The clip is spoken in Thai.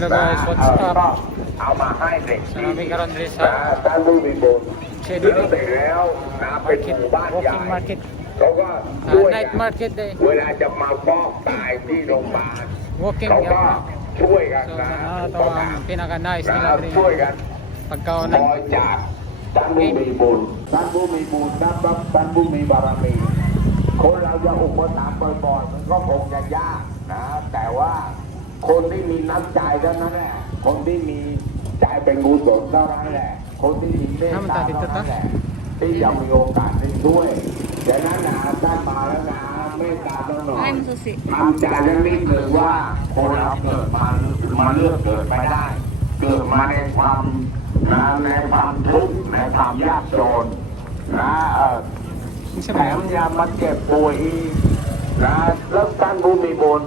Hello guys, what's ก็ up? เอามาให้เด็ก So ที่ kami karon diri นะ sa ด้านลูกมีบุญ Shady ซึ่ง Day เสร็จแล้วนะเป็นห Market, มู่บ้านใหญ่ walking market, เขาก็ช่วย night กัน market day. เวลาจะมาฟอกตายที่โรงพยาบาล Walking เขาก็ yan. ช่วยกัน So นะ ito ang pinaka-nice นะ nila ช่วย diri. กัน ค Pagkaonan. อยจากท่านผู้มีบุญท่านผู้มีบุญนะครับท่านผู้มีบารมี คนเราจะอุปถัมภ์บ่อยๆมันก็คงจะยากนะ แต่ว่าคนที่มีน้ำใจเท่านั้นแหละ คนที่มีใจเป็นกุศลเท่านั้นแหละ คนที่มีเมตตาเท่านั้นแหละที่จะมีโอกาสได้ช่วยดังนั้นนะถ้ามาแล้วนะเมตตาต้องหน่อยทำใจแล้วนิดหนึ่งว่าคนเราเกิดมาเลือกเกิดไม่ได้ เกิดมาในความนะในความทุกข์ในความยากจนนะแถมยังมาเจ็บป่วยอีกนะแล้วท่านผู้มีบุญ